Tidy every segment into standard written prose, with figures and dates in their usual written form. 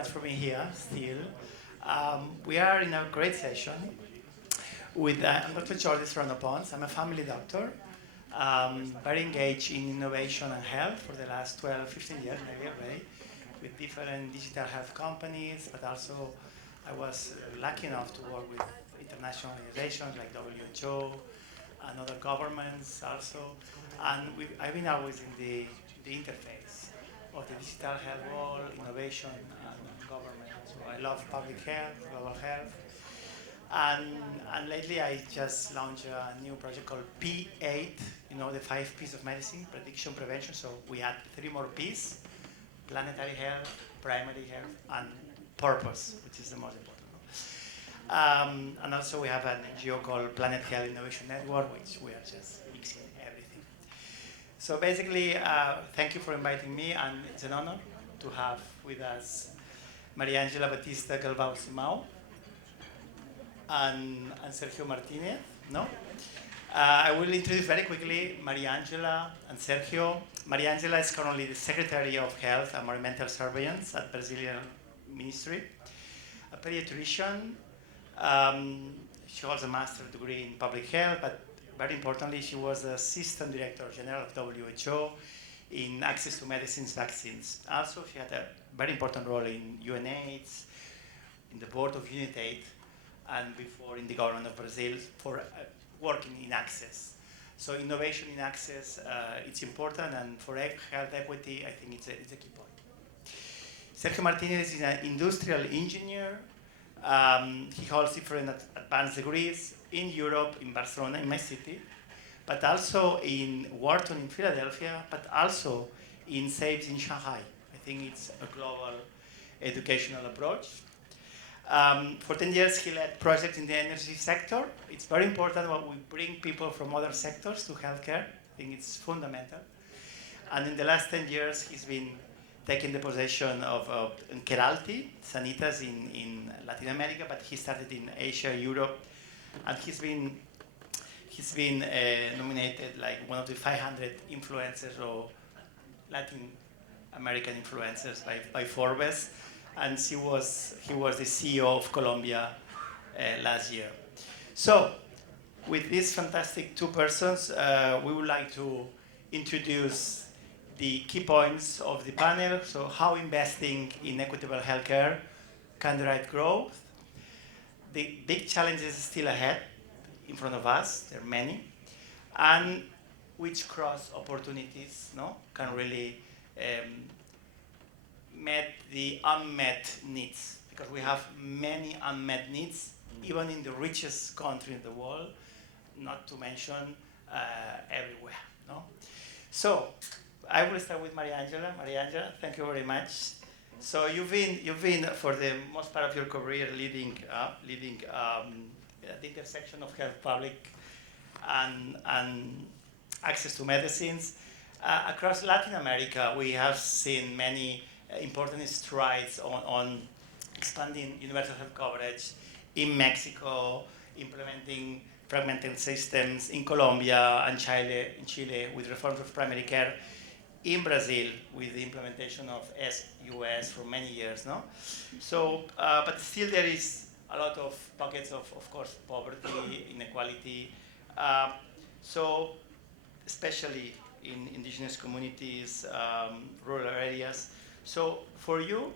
much for being here still. We are in a great session with I'm Dr.Jordi Serrano Pons. I'm a family doctor, very engaged in innovation and health for the last 12, 15 years maybe already, with different digital health companies, but also I was lucky enough to work with international organizations like WHO and other governments also. And I've been always in the interface of the digital health world, innovation, and government. So I love public health, global health. And lately I just launched a new project called P8, the 5 P's of medicine, prediction, prevention. So we add 3 more P's: planetary health, primary health, and purpose, which is the most important. And also we have an NGO called Planet Health Innovation Network, which we are just mixing everything. So basically, thank you for inviting me, and it's an honor to have with us Mariângela Batista Galvão Simão and Sergio Martinez. No? I will introduce very quickly Mariângela and Sergio. Mariângela is currently the Secretary of Health and Environmental Surveillance at Brazilian Ministry, a pediatrician. She holds a master's degree in public health, but very importantly, she was the Assistant Director General of WHO in access to medicines, vaccines. Also, she had a very important role in UNAIDS, in the board of UNITAID, and before in the government of Brazil for working in access. So innovation in access, it's important, and for health equity, I think it's a key point. Sergio Martinez is an industrial engineer. He holds different advanced degrees in Europe, in Barcelona, in my city, but also in Wharton in Philadelphia, but also in SABES in Shanghai. I think it's a global educational approach. For 10 years, he led projects in the energy sector. It's very important that we bring people from other sectors to healthcare. I think it's fundamental. And in the last 10 years, he's been taking the possession of Keralty, Sanitas in Latin America, but he started in Asia, Europe, and he's been nominated like one of the 500 influencers or Latin American influencers by Forbes, and he was the CEO of Colombia last year. So, with these fantastic 2 persons, we would like to introduce the key points of the panel. So how investing in equitable healthcare can drive growth. The big challenges still ahead in front of us, there are many, and which cross opportunities can really meet the unmet needs, because we have many unmet needs, even in the richest country in the world, not to mention everywhere. No? So, I will start with Mariângela. Mariângela, thank you very much. So you've been for the most part of your career leading the intersection of health, public, and access to medicines. Across Latin America, we have seen many important strides on expanding universal health coverage. In Mexico, implementing fragmented systems. In Colombia and Chile with reforms of primary care. In Brazil, with the implementation of SUS for many years, no? So, but still there is a lot of pockets of course, poverty, inequality. So, especially in indigenous communities, rural areas. So, for you,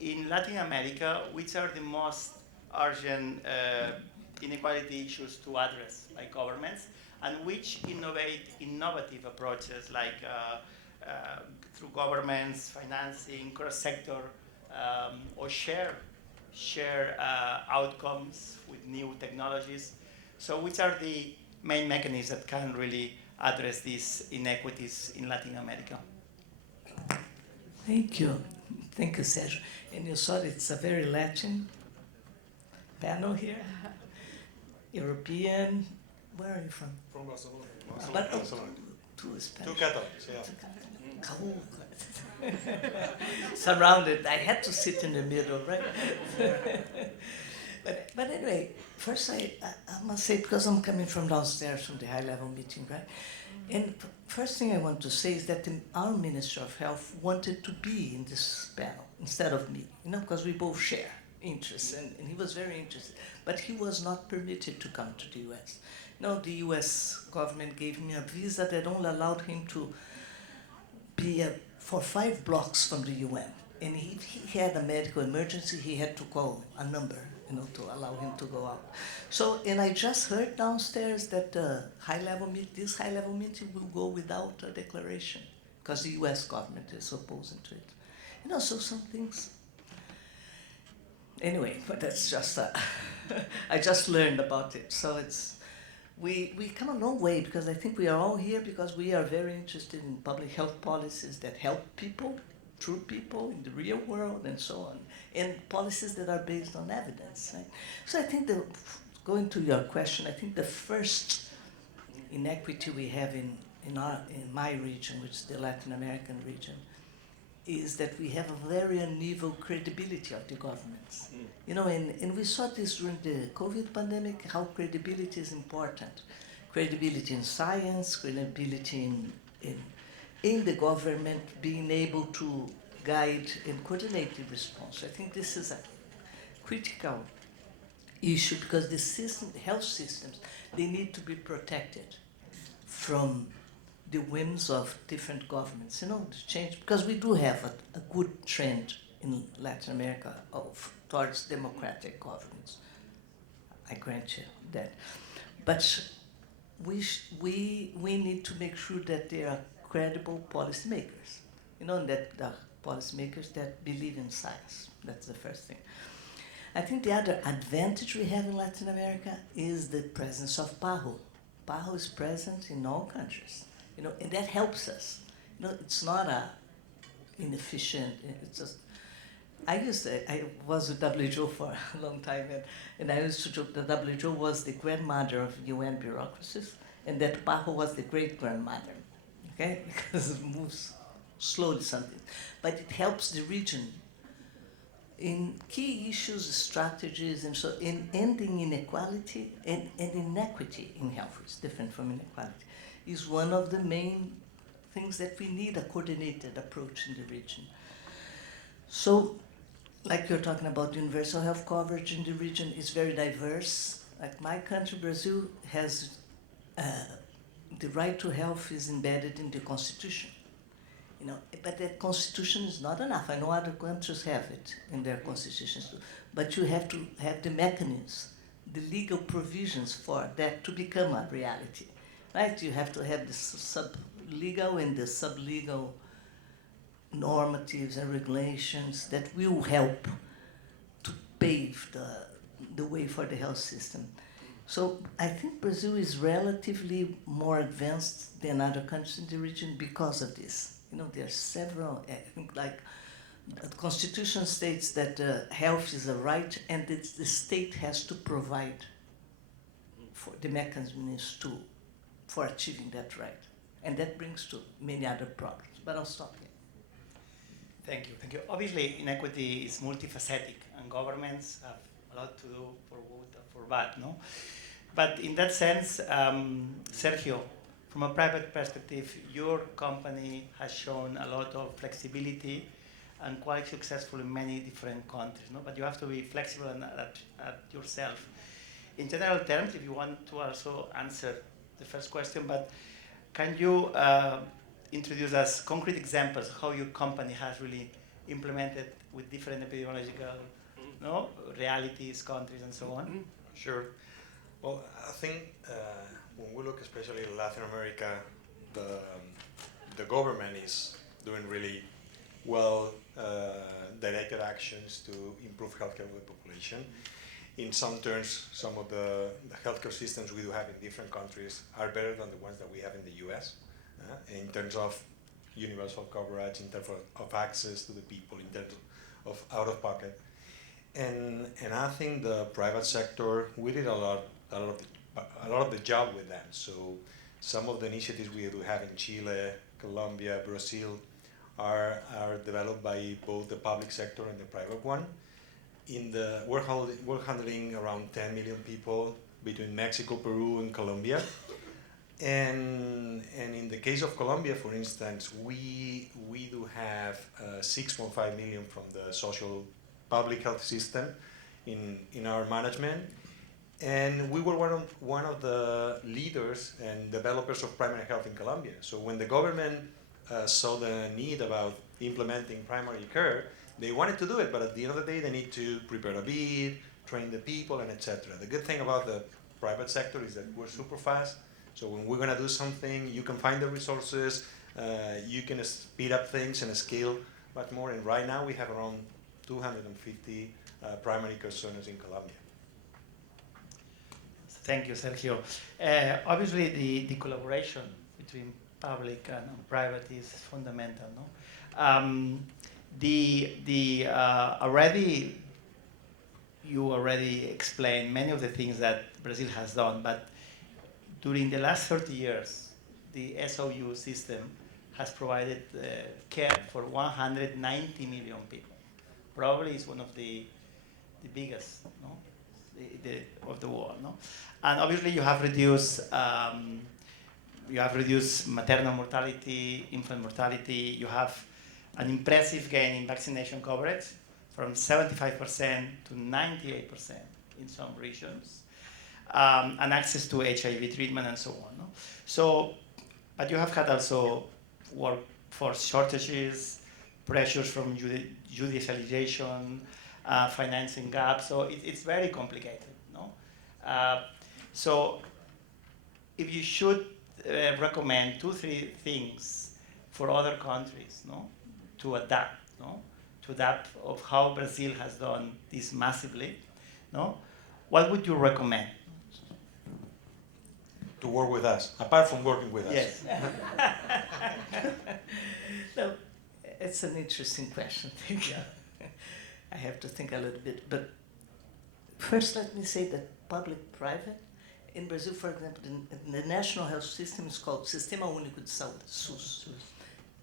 in Latin America, which are the most urgent inequality issues to address by governments, and which innovative approaches like through governments, financing, cross-sector, or share outcomes with new technologies. So which are the main mechanisms that can really address these inequities in Latin America? Thank you. Thank you, Sergio. And you saw it's a very Latin panel here. European. Where are you from? From Barcelona. But Barcelona. Two Spanish. 2 Catholics, yeah. Surrounded. I had to sit in the middle, right? but anyway, first I must say, because I'm coming from downstairs from the high-level meeting, right? And first thing I want to say is that our Minister of Health wanted to be in this panel instead of me, because we both share interests, and he was very interested. But he was not permitted to come to the US. The US government gave me a visa that only allowed him to be for 5 blocks from the UN. And if he had a medical emergency, he had to call a number, to allow him to go out. So, and I just heard downstairs that this high-level meeting will go without a declaration, because the US government is opposing to it. So some things. Anyway, but that's just, I just learned about it. So we come a long way, because I think we are all here because we are very interested in public health policies that help people, true people in the real world, and so on, and policies that are based on evidence. Right? So I think going to your question, I think the first inequity we have in my region, which is the Latin American region, is that we have a very uneven credibility of the governments. And we saw this during the COVID pandemic, how credibility is important. Credibility in science, credibility in the government being able to guide and coordinate the response. I think this is a critical issue, because the health systems, they need to be protected from the whims of different governments, to change, because we do have a good trend in Latin America towards democratic governance. I grant you that. But we need to make sure that they are credible policymakers, and that the policymakers that believe in science. That's the first thing. I think the other advantage we have in Latin America is the presence of PAHO. PAHO is present in all countries. And that helps us. It's not inefficient. It's just. I was with WHO for a long time, and I used to joke that WHO was the grandmother of UN bureaucracies, and that PAHO was the great grandmother. Okay, because it moves slowly something, but it helps the region in key issues, strategies, and so in ending inequality and inequity in health. It's different from inequality. Is one of the main things that we need, a coordinated approach in the region. So, like you're talking about, universal health coverage in the region is very diverse. Like my country, Brazil, has the right to health is embedded in the constitution. But the constitution is not enough. I know other countries have it in their constitutions too. But you have to have the mechanisms, the legal provisions for that to become a reality. Right? You have to have the sub-legal and the sub-legal normatives and regulations that will help to pave the way for the health system. So I think Brazil is relatively more advanced than other countries in the region because of this. There are several, I think, like the Constitution states that health is a right, and the state has to provide for the mechanisms for achieving that right. And that brings to many other problems. But I'll stop here. Thank you. Obviously, inequity is multifaceted, and governments have a lot to do for good or for bad, no? But in that sense, Sergio, from a private perspective, your company has shown a lot of flexibility and quite successful in many different countries, no? But you have to be flexible and adapt yourself. In general terms, if you want to also answer the first question, but can you introduce us concrete examples how your company has really implemented with different epidemiological realities, countries, and so on? Sure. Well, I think when we look especially in Latin America, the government is doing really well directed actions to improve healthcare for the population. In some terms, some of the healthcare systems we do have in different countries are better than the ones that we have in the US, in terms of universal coverage, in terms of access to the people, in terms of out-of-pocket. And I think the private sector, we did a lot of the job with them. So some of the initiatives we do have in Chile, Colombia, Brazil are developed by both the public sector and the private one. We're handling around 10 million people between Mexico, Peru, and Colombia. And in the case of Colombia, for instance, we do have 6.5 million from the social public health system in our management, and we were one of the leaders and developers of primary health in Colombia. So when the government saw the need about implementing primary care, they wanted to do it, but at the end of the day, they need to prepare a bid, train the people, and etc. The good thing about the private sector is that we're super fast. So when we're going to do something, you can find the resources, you can speed up things and scale much more. And right now, we have around 250 primary care centers in Colombia. Thank you, Sergio. Obviously, the collaboration between public and private is fundamental. No, you already explained many of the things that Brazil has done, but during the last 30 years, the SOU system has provided care for 190 million people. Probably it's one of the biggest, no, of the world, no. And obviously, you have reduced maternal mortality, infant mortality. You have an impressive gain in vaccination coverage from 75% to 98% in some regions, and access to HIV treatment and so on. No? So, but you have had also workforce shortages, pressures from judicialization, financing gaps. So it's very complicated. No? So if you should recommend 2-3 things for other countries, no, to adapt, no, to adapt of how Brazil has done this massively, no, what would you recommend? To work with us, apart from working with us. Yes. No, it's an interesting question. Thank you. I have to think a little bit, but first let me say that public-private, in Brazil, for example, in the national health system is called Sistema Único de Saúde, SUS.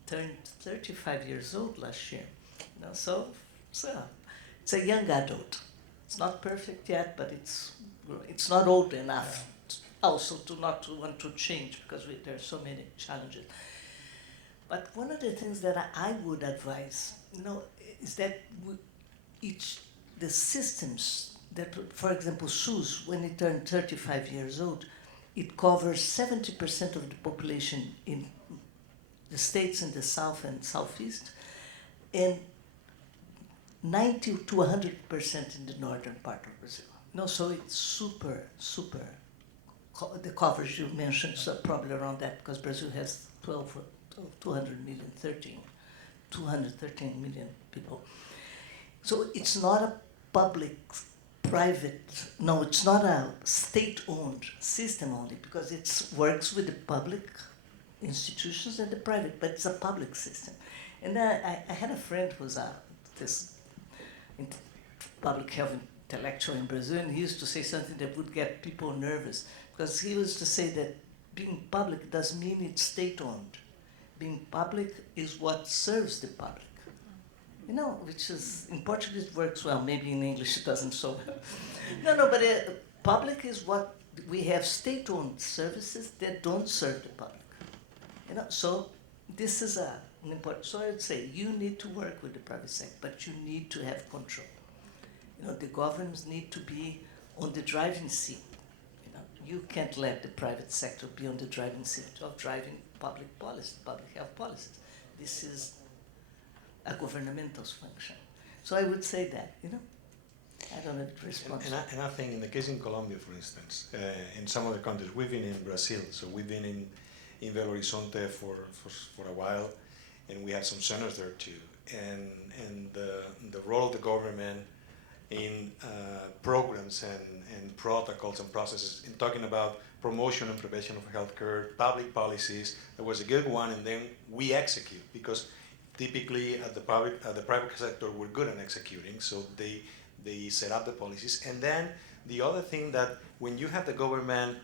Turned 35 years old last year. You know, so it's a young adult. It's not perfect yet, but it's not old enough also to not to want to change because there are so many challenges. But one of the things that I would advise, you know, is that the systems that, for example, SUS, when it turned 35 years old, it covers 70% of the population in the states in the south and southeast, and 90 to 100% in the northern part of Brazil. No, so it's super. The coverage you mentioned is probably around that because Brazil has 213 million people. So it's not a public-private, no, it's not a state-owned system only because it works with the public institutions and the private, but it's a public system. And I had a friend who was this public health intellectual in Brazil, and he used to say something that would get people nervous because he used to say that being public doesn't mean it's state-owned. Being public is what serves the public. You know, which is, in Portuguese it works well, maybe in English it doesn't so well. No, but public is what, we have state-owned services that don't serve the public. You know, so this is an important, so I would say you need to work with the private sector, but you need to have control. You know, the governments need to be on the driving seat. You know, you can't let the private sector be on the driving seat of driving public policy, public health policies. This is a governmental function. So I would say that, you know. I don't know if it responds. And I think in the case in Colombia, for instance, in some other countries, we've been in Brazil, so we've been in Belo Horizonte for a while, and we have some centers there too. And the role of the government in programs and protocols and processes in talking about promotion and prevention of healthcare, public policies, there was a good one, and then we execute because typically at the private sector we're good at executing, so they set up the policies. And then the other thing that when you have the government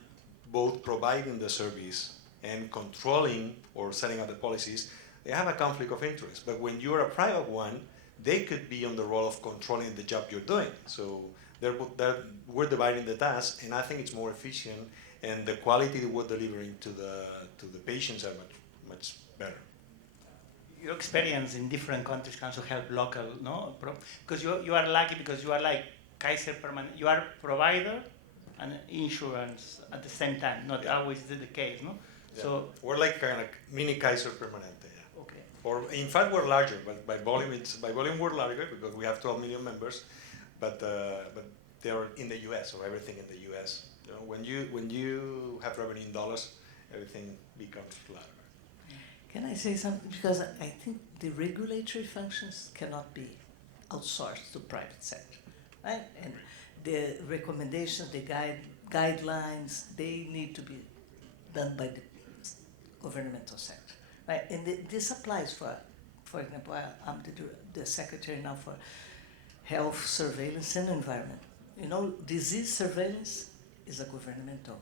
both providing the service and controlling or setting up the policies, they have a conflict of interest. But when you're a private one, they could be on the role of controlling the job you're doing. So we're dividing the task, and I think it's more efficient, and the quality we're delivering to the patients are much better. Your experience in different countries can also help local, no? Because you are lucky because you are like Kaiser Permanente. You are provider and insurance at the same time. Not always the case, no? Yeah. So we're like kind of mini Kaiser Permanente. Yeah. Okay. Or in fact, we're larger, but by volume we're larger because we have 12 million members, but they are in the U.S. or everything in the U.S. You know, when you have revenue in dollars, everything becomes flat. Can I say something? Because I think the regulatory functions cannot be outsourced to private sector, right? And the recommendations, the guidelines, they need to be done by the governmental sector, right? And this applies for example, I'm the secretary now for health surveillance and environment. You know, disease surveillance is a governmental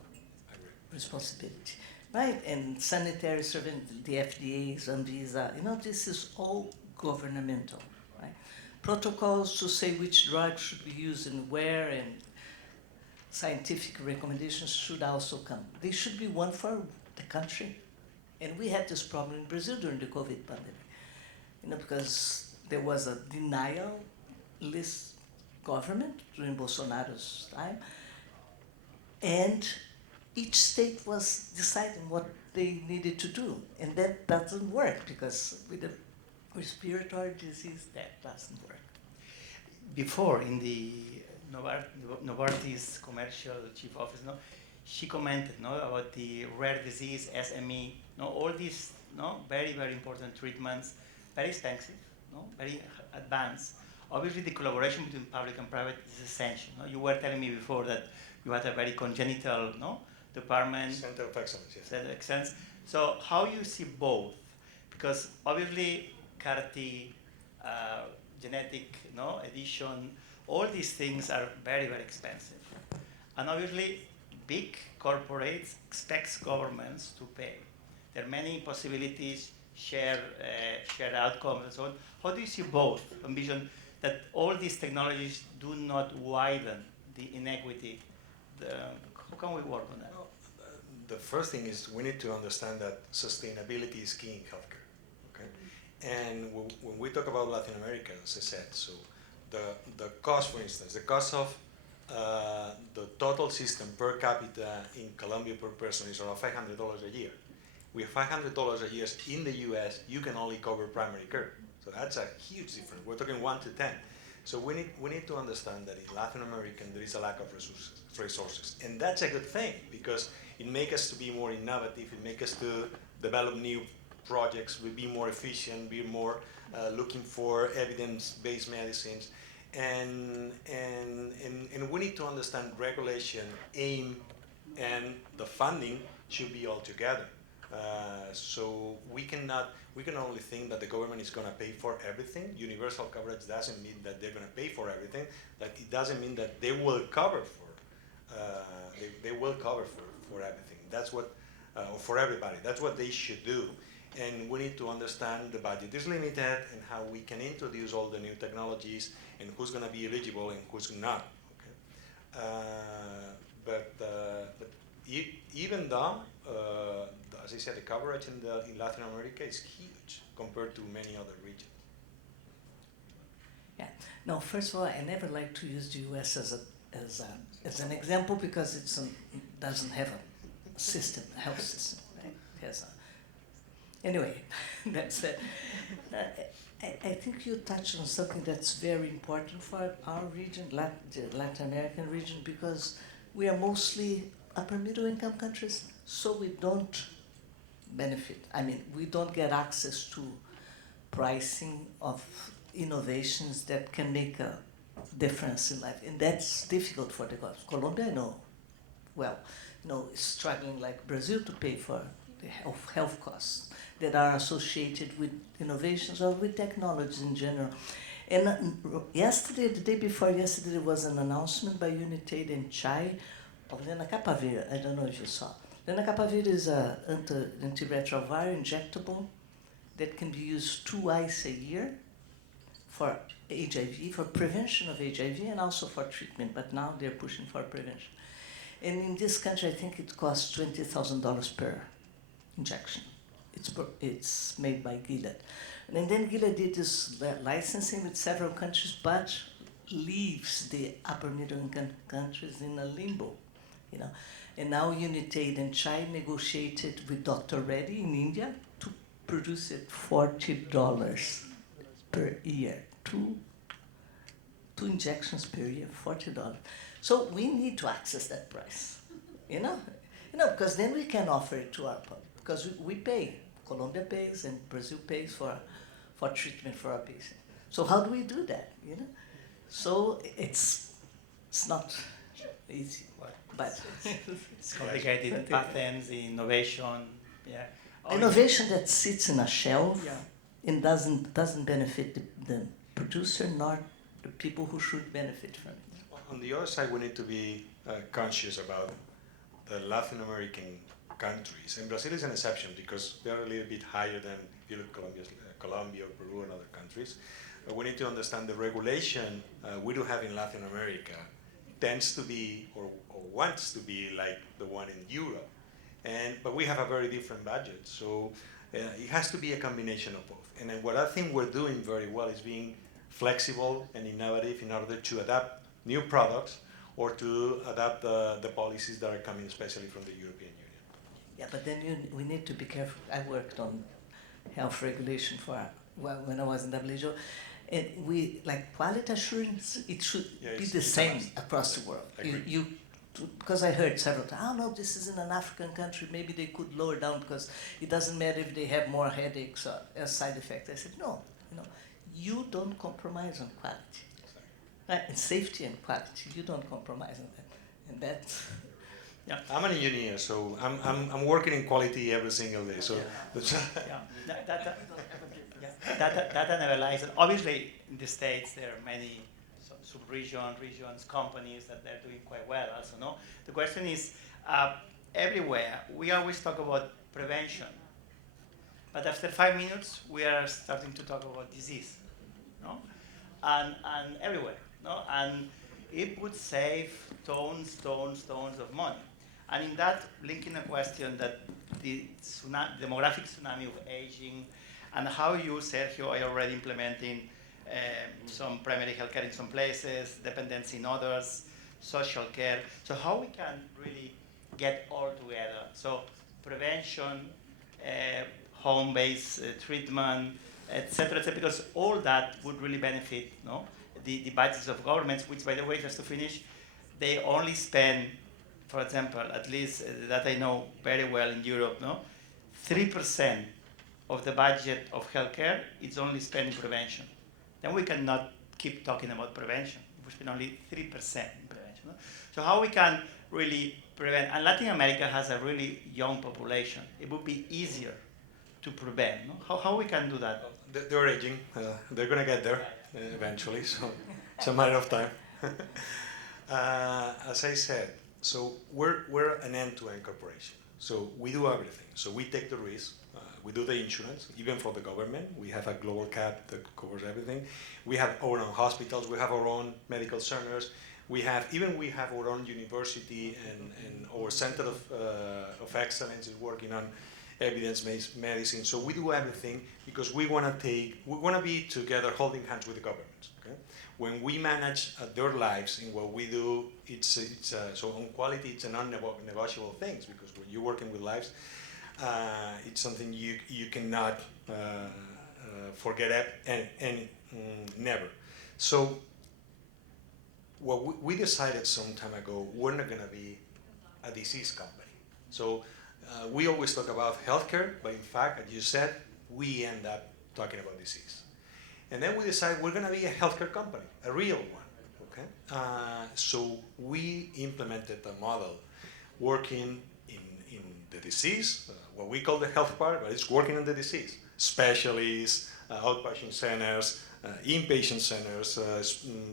responsibility. Right, and sanitary surveillance, the FDA, Anvisa, you know, this is all governmental, right? Protocols to say which drugs should be used and where, and scientific recommendations should also come. They should be one for the country. And we had this problem in Brazil during the COVID pandemic, you know, because there was a denial list government during Bolsonaro's time, and each state was deciding what they needed to do, and that doesn't work because with the respiratory disease, that doesn't work. Before, in the Novartis commercial chief office, no, she commented, no, about the rare disease, SME, no, all these, no, very, very important treatments, very expensive, no, very advanced. Obviously, the collaboration between public and private is essential. No? You were telling me before that you had a very congenital, no, department. Center of Excellence, yes. Center of Excellence. So how you see both? Because obviously CAR-T, genetic, no, edition, all these things are very, very expensive. And obviously big corporates expect governments to pay. There are many possibilities, share outcomes and so on. How do you see both? Envision that all these technologies do not widen the inequity. How can we work on that? Well, the first thing is we need to understand that sustainability is key in healthcare. Okay, and when we talk about Latin America, as I said, so the cost, for instance, the cost of the total system per capita in Colombia per person is around $500 a year. With $500 a year in the US, you can only cover primary care. So that's a huge difference. We're talking 1 to 10. So we need to understand that in Latin America there is a lack of resources. And that's a good thing because it makes us to be more innovative, it makes us to develop new projects, we be more efficient, be more looking for evidence-based medicines. And we need to understand regulation, aim, and the funding should be all together. So we can only think that the government is going to pay for everything. Universal coverage doesn't mean that they're going to pay for everything. That it doesn't mean that they will cover for they will cover for everything. That's what for everybody. That's what they should do. And we need to understand the budget is limited and how we can introduce all the new technologies and who's going to be eligible and who's not. Okay? But even though, as I said, the coverage in Latin America is huge compared to many other regions. Yeah. No, first of all, I never like to use the U.S. as an example because it doesn't have a system, a health system. Right? It has anyway, that's it. I think you touched on something that's very important for our region, the Latin American region, because we are mostly upper middle income countries, so we don't benefit. I mean, we don't get access to pricing of innovations that can make a difference in life, and that's difficult for the government. Colombia, I know, well, is struggling like Brazil to pay for the health costs that are associated with innovations or with technologies in general. And yesterday, the day before yesterday, there was an announcement by United and Chai of lenacapavir. I don't know if you saw. Lenacapavir is an antiretroviral injectable that can be used twice a year for HIV, for prevention of HIV and also for treatment, but now they're pushing for prevention. And in this country, I think it costs $20,000 per injection. It's made by Gilead. And then Gilead did this licensing with several countries, but leaves the upper middle income countries in a limbo, you know. And now Unitaid and China negotiated with Dr.Jordi in India to produce it $40 per year. Two injections per year, $40. So we need to access that price, you know, because then we can offer it to our public, because we pay. Colombia pays and Brazil pays for treatment for our patients. So how do we do that, you know? So it's not easy, but it's complicated. Patents, innovation, yeah. Innovation that sits in a shelf and doesn't benefit the producer nor the people who should benefit from it. On the other side, we need to be conscious about the Latin American countries, and Brazil is an exception because they're a little bit higher than if you look Colombia or Peru and other countries. But we need to understand the regulation we do have in Latin America tends to be or wants to be like the one in Europe, but we have a very different budget, so it has to be a combination of both. And then what I think we're doing very well is being flexible and innovative in order to adapt new products or to adapt the policies that are coming, especially from the European Union. Yeah, but then we need to be careful. I worked on health regulation when I was in WHO, and we like quality assurance. It should be the same across the world. Because I heard several times, oh no, this is in an African country. Maybe they could lower down because it doesn't matter if they have more headaches or a side effect. I said no, you don't compromise on quality, right? And safety and quality, you don't compromise on that, and that's. Yeah. I'm an engineer, so I'm working in quality every single day. So data never lies. And obviously, in the States, there are many regions, companies that they're doing quite well. Also, no. The question is, everywhere we always talk about prevention, but after 5 minutes, we are starting to talk about disease, no, and everywhere, no, and it would save tons of money. And in that, linking a question that the demographic tsunami of aging and how you, Sergio, are already implementing some primary health care in some places, dependence in others, social care. So how we can really get all together. So prevention, home-based treatment, etc., because all that would really benefit the budgets of governments, which, by the way, just to finish, they only spend, for example, at least that I know very well in Europe, 3% of the budget of healthcare is only spent in prevention. Then we cannot keep talking about prevention. We spend only 3% in prevention. No? So how we can really prevent, and Latin America has a really young population. It would be easier to prevent. No? How we can do that? They're aging. They're going to get there eventually, so it's a matter of time. As I said, so we're an end-to-end corporation. So we do everything. So we take the risk. We do the insurance, even for the government. We have a global cap that covers everything. We have our own hospitals. We have our own medical centers. We have our own university, and our center of excellence is working on evidence-based medicine. So we do everything because we want to be together, holding hands with the governments. Okay? When we manage their lives in what we do, so on quality, it's a non-negotiable thing, because when you're working with lives, it's something you cannot forget and never. So what we decided some time ago, we're not going to be a disease company. So we always talk about healthcare, but in fact, as you said, we end up talking about disease. And then we decided we're going to be a healthcare company, a real one. Okay? So we implemented a model working in the disease, what we call the health part, but it's working on the disease. Specialists, outpatient centers, inpatient centers,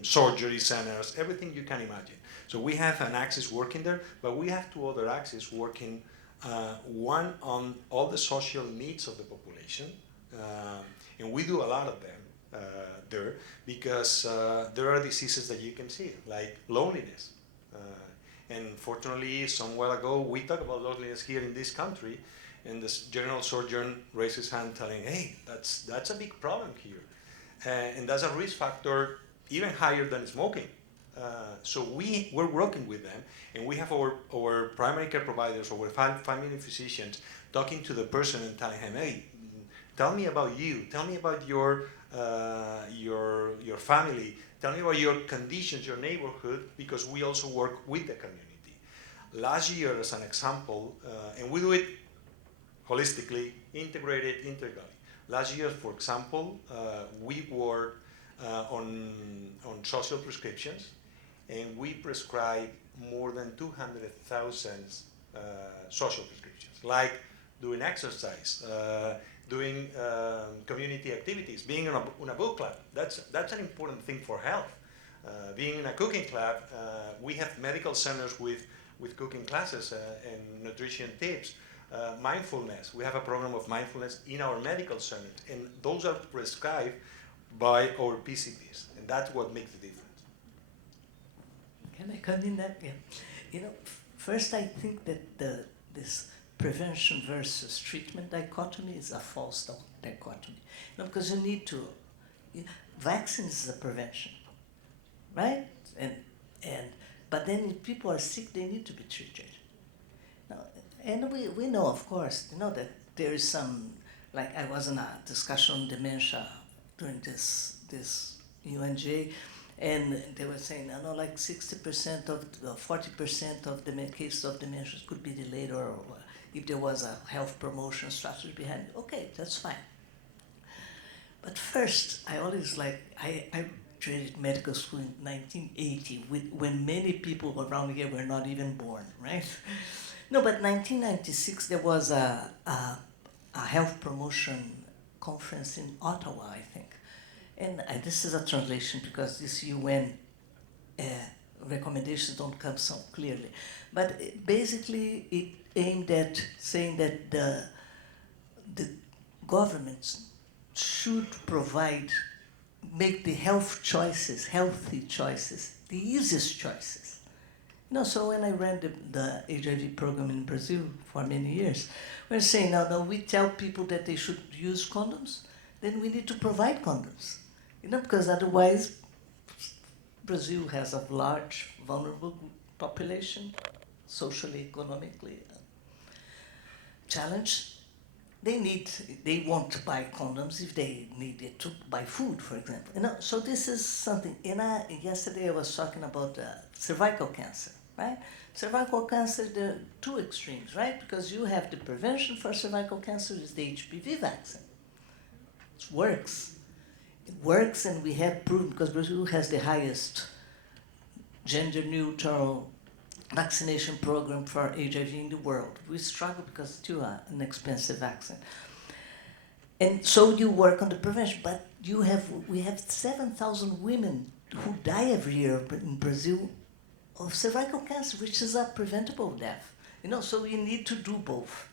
surgery centers, everything you can imagine. So we have an axis working there, but we have two other axes working, one on all the social needs of the population, and we do a lot of them there, because there are diseases that you can see, like loneliness. And fortunately, some while ago, we talked about loneliness here in this country, and the general surgeon raised his hand telling, hey, that's a big problem here. And that's a risk factor even higher than smoking. So we're working with them, and we have our primary care providers, our family physicians, talking to the person and telling him, hey, tell me about you, tell me about your family, tell me about your conditions, your neighborhood, because we also work with the community. Last year, as an example, and we do it holistically, integrated, integrally. Last year, for example, we worked on social prescriptions, and we prescribed more than 200,000 social prescriptions, like doing exercise, doing community activities, being in a book club. That's an important thing for health. Being in a cooking club, we have medical centers with cooking classes and nutrition tips. Mindfulness, we have a program of mindfulness in our medical center, and those are prescribed by our PCPs, and that's what makes the difference. Can I come in that? Yeah. You know, first I think that this prevention versus treatment dichotomy is a false dichotomy. You know, because you need to, vaccines is a prevention, right? But then if people are sick, they need to be treated. Now, and we know, of course, that there is some, like I was in a discussion on dementia during this UNJ, and they were saying, like 60% of 40% of the cases of dementia could be delayed, or if there was a health promotion strategy behind it. Okay, that's fine. But first, I always I graduated medical school in 1980, when many people around here were not even born, right? No, but 1996 there was a health promotion conference in Ottawa, I think. And this is a translation because this UN recommendations don't come so clearly. But basically it aimed at saying that the governments should make the healthy choices, the easiest choices. So when I ran the HIV program in Brazil for many years, we're saying, now we tell people that they should use condoms, then we need to provide condoms. Because otherwise, Brazil has a large, vulnerable population, socially, economically challenged. They won't buy condoms if they needed to buy food, for example. So this is something. Yesterday I was talking about cervical cancer, right? Cervical cancer, there are two extremes, right? Because you have the prevention for cervical cancer is the HPV vaccine. It works. It works, and we have proven, because Brazil has the highest gender-neutral vaccination program for HIV in the world. We struggle because it's still an expensive vaccine. And so you work on the prevention, but we have 7,000 women who die every year in Brazil of cervical cancer, which is a preventable death. So we need to do both.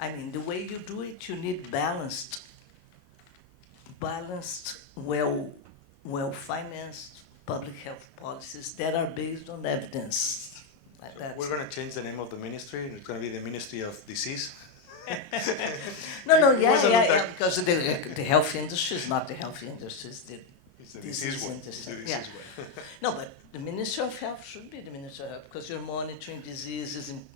And the way you do it, you need balanced, well-financed public health policies that are based on evidence. We're going to change the name of the ministry, and it's going to be the Ministry of Disease. Because the health industry is not the health industry, it's the disease industry. No, but the Ministry of Health should be the Ministry of Health, because you're monitoring diseases and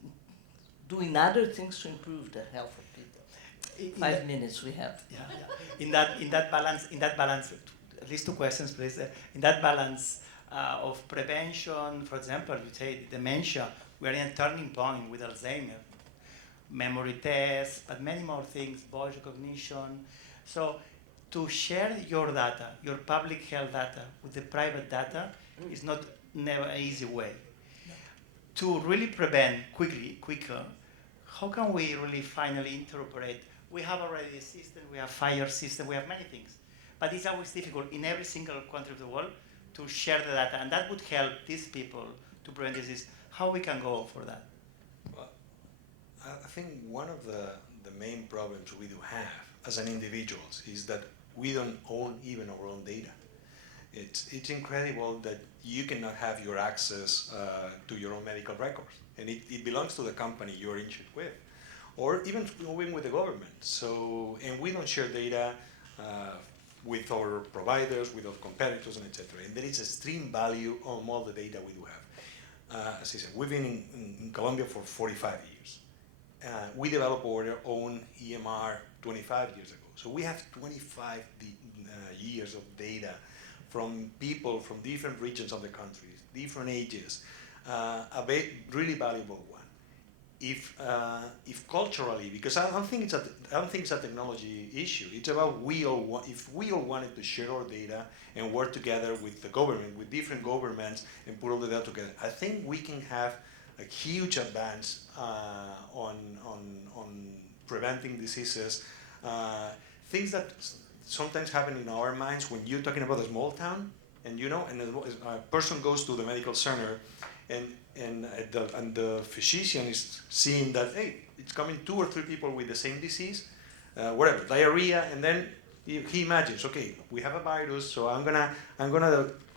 doing other things to improve the health of people. 5 minutes we have. In that balance, at least two questions, please. In that balance of prevention, for example, you say dementia, we are in a turning point with Alzheimer, memory tests, but many more things, voice recognition. So to share your data, your public health data with the private data is never an easy way. No. To really prevent quicker, how can we really finally interoperate? We have already a system, we have fire system, we have many things. But it's always difficult in every single country of the world to share the data, and that would help these people to prevent disease. How we can go for that? Well, I think one of the main problems we do have as an individuals is that we don't own even our own data. It's incredible that you cannot have your access to your own medical records, and it belongs to the company you're insured with, or even with the government. So, and we don't share data with our providers, with our competitors, and etc. And there is extreme value on all the data we do have. As I said, we've been in Colombia for 45 years. We developed our own EMR 25 years ago. So we have 25 years of data from people from different regions of the country, different ages, a really valuable one. If culturally, because I don't think it's a technology issue. It's about if we all wanted to share our data and work together with the government, with different governments, and put all the data together, I think we can have a huge advance on preventing diseases. Things that sometimes happen in our minds when you're talking about a small town, and a person goes to the medical center, and the physician is seeing that, hey, it's coming 2 or 3 people with the same disease, whatever, diarrhea, and then he imagines, okay, we have a virus, so I'm gonna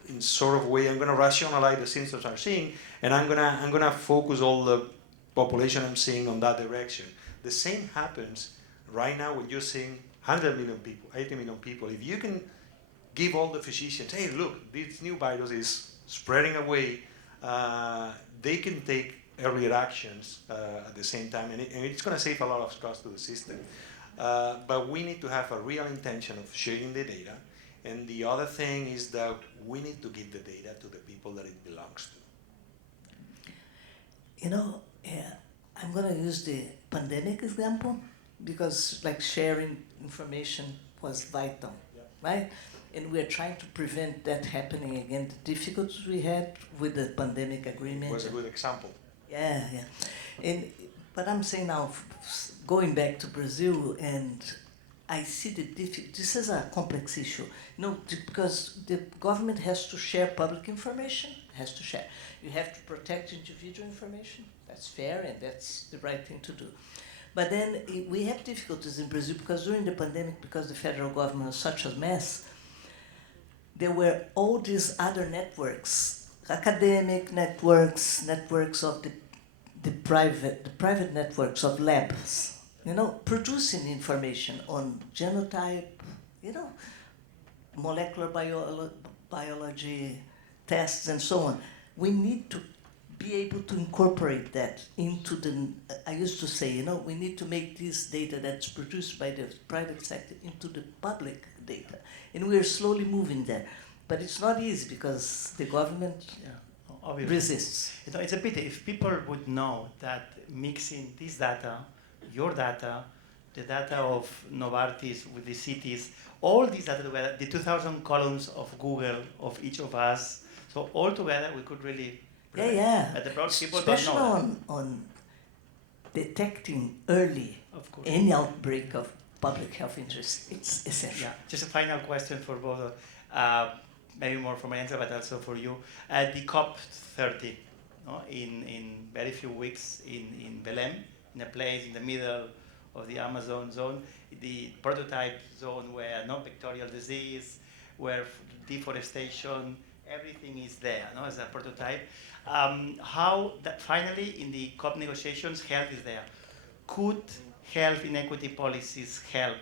in sort of way, I'm gonna rationalize the symptoms I'm seeing, and I'm gonna focus all the population I'm seeing on that direction. The same happens right now when you're seeing 100 million people, 80 million people. If you can give all the physicians, hey, look, this new virus is spreading away, they can take earlier actions at the same time, and it's going to save a lot of cost to the system. But we need to have a real intention of sharing the data, and the other thing is that we need to give the data to the people that it belongs to. I'm going to use the pandemic example, because like sharing information was vital, right? And we're trying to prevent that happening again. The difficulties we had with the pandemic agreement. It was a good example. Yeah. But I'm saying now, going back to Brazil, and I see the this is a complex issue. Because the government has to share public information, has to share. You have to protect individual information. That's fair, and that's the right thing to do. But then we have difficulties in Brazil, because during the pandemic, because the federal government was such a mess, there were all these other networks, academic networks of the private networks of labs, producing information on genotype, molecular biology tests and so on. We need to be able to incorporate that into I used to say, we need to make this data that's produced by the private sector into the public data. And we are slowly moving there. But it's not easy, because the government resists. It's a pity. If people would know that mixing this data, your data, the data of Novartis with the cities, all these data together, the 2,000 columns of Google of each of us, so all together we could really... But the problem, people especially don't know on detecting early any outbreak of public health interest. It's essential. Yeah. Just a final question for both, maybe more for Mariângela, but also for you. The COP30, in very few weeks in Belém, in a place in the middle of the Amazon zone, the prototype zone where no bacterial disease, where deforestation, everything is there, as a prototype. How that finally in the COP negotiations, health is there. Could health inequity policies help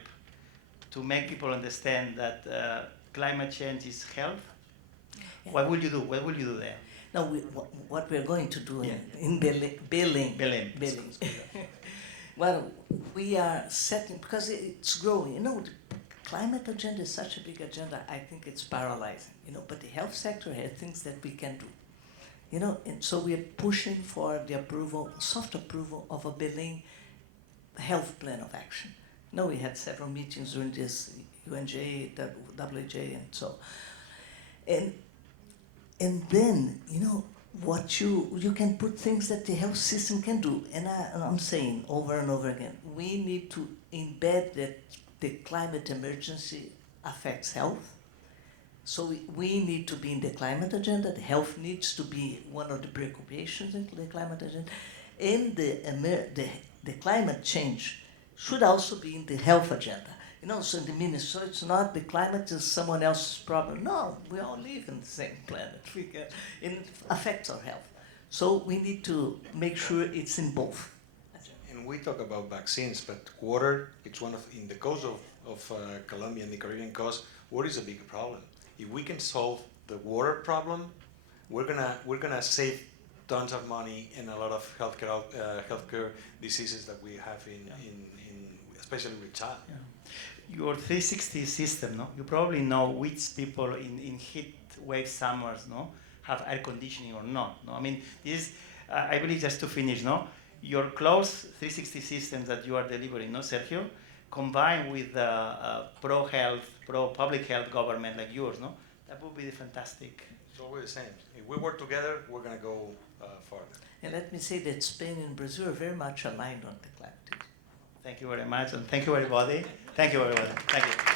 to make people understand that climate change is health? Yeah. What will you do? What will you do there? No, what we're going to do in Belém. Well, we are setting, because it's growing. The climate agenda is such a big agenda, I think it's paralyzing. But the health sector has things that we can do. And so we are pushing for the soft approval of a Belém health plan of action. We had several meetings during this UNJ, WJ, and so. And then, what you can put things that the health system can do. And I'm saying over and over again, we need to embed that the climate emergency affects health. So we need to be in the climate agenda. The health needs to be one of the preoccupations in the climate agenda. And the climate change should also be in the health agenda. You know, so in the Minnesota, it's not the climate is someone else's problem. No, we all live in the same planet. It affects our health. So we need to make sure it's in both. And we talk about vaccines, but water, it's one of, in the coast of Colombia and the Caribbean coast, water is a big problem. If we can solve the water problem, we're gonna save tons of money and a lot of healthcare diseases that we have in especially with child. Yeah. Your 360 system, no? You probably know which people in heat wave summers, no, have air conditioning or not. No, I mean, this I believe, just to finish, no, your close 360 systems that you are delivering, no, Sergio, combined with pro-health, pro-public health government like yours, no, that would be fantastic. It's always the same. If we work together, we're going to go farther. And let me say that Spain and Brazil are very much aligned on the climate. Thank you very much, and thank you everybody. Thank you everybody. Thank you.